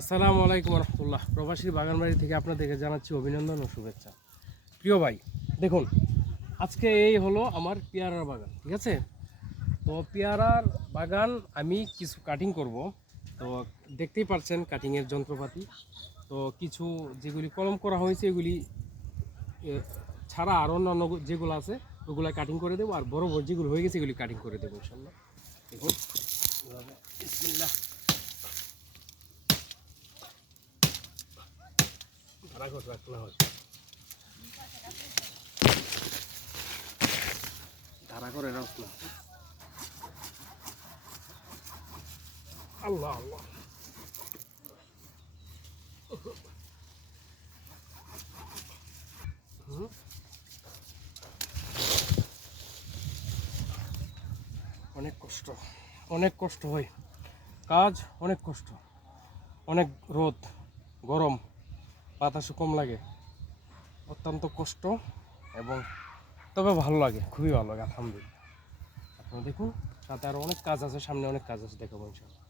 আসসালামু আলাইকুম রহমতুল্লাহ। প্রবাসী বাগানবাড়ি থেকে আপনাদেরকে জানাচ্ছি অভিনন্দন ও শুভেচ্ছা। প্রিয় ভাই, দেখুন আজকে এই হলো আমার পেয়ারার বাগান, ঠিক আছে? তো পেয়ারার বাগান আমি কিছু কাটিং করব। তো দেখতেই পাচ্ছেন কাটিংয়ের যন্ত্রপাতি। তো কিছু যেগুলি কলম করা হয়েছে এগুলি ছাড়া আর অন্যান্য যেগুলো আছে ওগুলো কাটিং করে দেবো, আর বড় বড় যেগুলো হয়ে গেছে এগুলি কাটিং করে দেবো ইনশাল্লাহ। দেখুন বিসমিল্লাহ। ধারা করে রাখলে হয়, ধারা করে রাখলাম। আল্লাহ আল্লাহ, অনেক কষ্ট, অনেক কষ্ট হয় কাজ, অনেক কষ্ট, অনেক রোদ গরম, বাতাসও কম লাগে, অত্যন্ত কষ্ট এবং তবে ভালো লাগে, খুবই ভালো লাগে আলহামদুলিল্লাহ। আপনারা দেখুন, সাথে আরও অনেক কাজ আছে, সামনে অনেক কাজ আছে, দেখাবো ইনশাআল্লাহ।